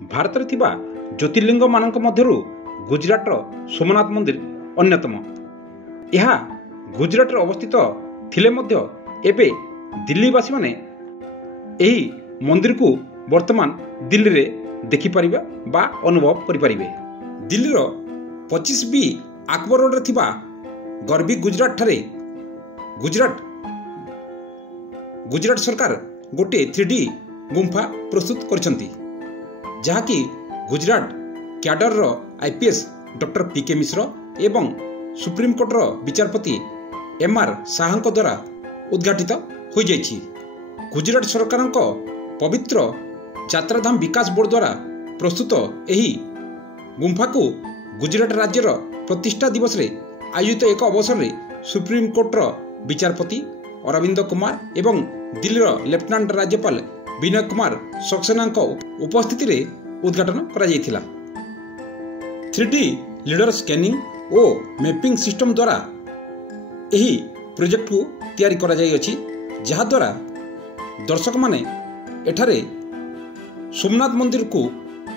ଭାରତରେ ଥିବା ଜ୍ୟୋତିର୍ଲିଙ୍ଗମାନଙ୍କ ମଧ୍ୟରୁ ଗୁଜରାଟର ସୋମନାଥ ମନ୍ଦିର ଅନ୍ୟତମ। ଏହା ଗୁଜରାଟରେ ଅବସ୍ଥିତ ଥିଲେ ମଧ୍ୟ ଏବେ ଦିଲ୍ଲୀବାସୀମାନେ ଏହି ମନ୍ଦିରକୁ ବର୍ତ୍ତମାନ ଦିଲ୍ଲୀରେ ଦେଖିପାରିବେ ବା ଅନୁଭବ କରିପାରିବେ। ଦିଲ୍ଲୀର 25B ଆକବର ରୋଡ଼ରେ ଥିବା ଗର୍ବି ଗୁଜରାଟ ଠାରେ ଗୁଜରାଟ ସରକାର ଗୋଟିଏ 3D ଗୁମ୍ଫା ପ୍ରସ୍ତୁତ କରିଛନ୍ତି, ଯାହାକି ଗୁଜରାଟ କ୍ୟାଡରର IPS ଡକ୍ଟର PK ମିଶ୍ର ଏବଂ ସୁପ୍ରିମକୋର୍ଟର ବିଚାରପତି MR ଶାହାଙ୍କ ଦ୍ୱାରା ଉଦ୍ଘାଟିତ ହୋଇଯାଇଛି। ଗୁଜରାଟ ସରକାରଙ୍କ ପବିତ୍ର ଯାତ୍ରାଧାମ ବିକାଶ ବୋର୍ଡ ଦ୍ୱାରା ପ୍ରସ୍ତୁତ ଏହି ଗୁମ୍ଫାକୁ ଗୁଜରାଟ ରାଜ୍ୟର ପ୍ରତିଷ୍ଠା ଦିବସରେ ଆୟୋଜିତ ଏକ ଅବସରରେ ସୁପ୍ରିମକୋର୍ଟର ବିଚାରପତି ଅରବିନ୍ଦ କୁମାର ଏବଂ ଦିଲ୍ଲୀର ଲେଫ୍ଟନାଣ୍ଟ ରାଜ୍ୟପାଳ ବିନୟ କୁମାର ସକ୍ସେନାଙ୍କ ଉପସ୍ଥିତିରେ ଉଦ୍ଘାଟନ କରାଯାଇଥିଲା। 3D ଲିଡର ସ୍କାନିଂ ଓ ମ୍ୟାପିଂ ସିଷ୍ଟମ ଦ୍ୱାରା ଏହି ପ୍ରୋଜେକ୍ଟକୁ ତିଆରି କରାଯାଇଅଛି, ଯାହାଦ୍ୱାରା ଦର୍ଶକମାନେ ଏଠାରେ ସୋମନାଥ ମନ୍ଦିରକୁ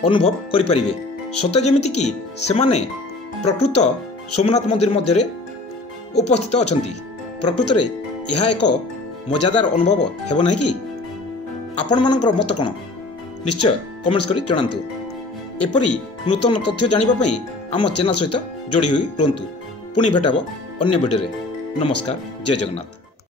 ଅନୁଭବ କରିପାରିବେ, ସତେ ଯେମିତିକି ସେମାନେ ପ୍ରକୃତ ସୋମନାଥ ମନ୍ଦିର ମଧ୍ୟରେ ଉପସ୍ଥିତ ଅଛନ୍ତି। ପ୍ରକୃତରେ ଏହା ଏକ ମଜାଦାର ଅନୁଭବ ହେବ ନାହିଁ କି? ଆପଣମାନଙ୍କର ମତ କ'ଣ? ନିଶ୍ଚୟ କମେଣ୍ଟସ୍ କରି ଜଣାନ୍ତୁ। ଏପରି ନୂତନ ତଥ୍ୟ ଜାଣିବା ପାଇଁ ଆମ ଚ୍ୟାନେଲ ସହିତ ଯୋଡ଼ି ହୋଇ ରୁହନ୍ତୁ। ପୁଣି ଭେଟ ହେବ ଅନ୍ୟ ଭିଡ଼ିଓରେ। ନମସ୍କାର, ଜୟ ଜଗନ୍ନାଥ।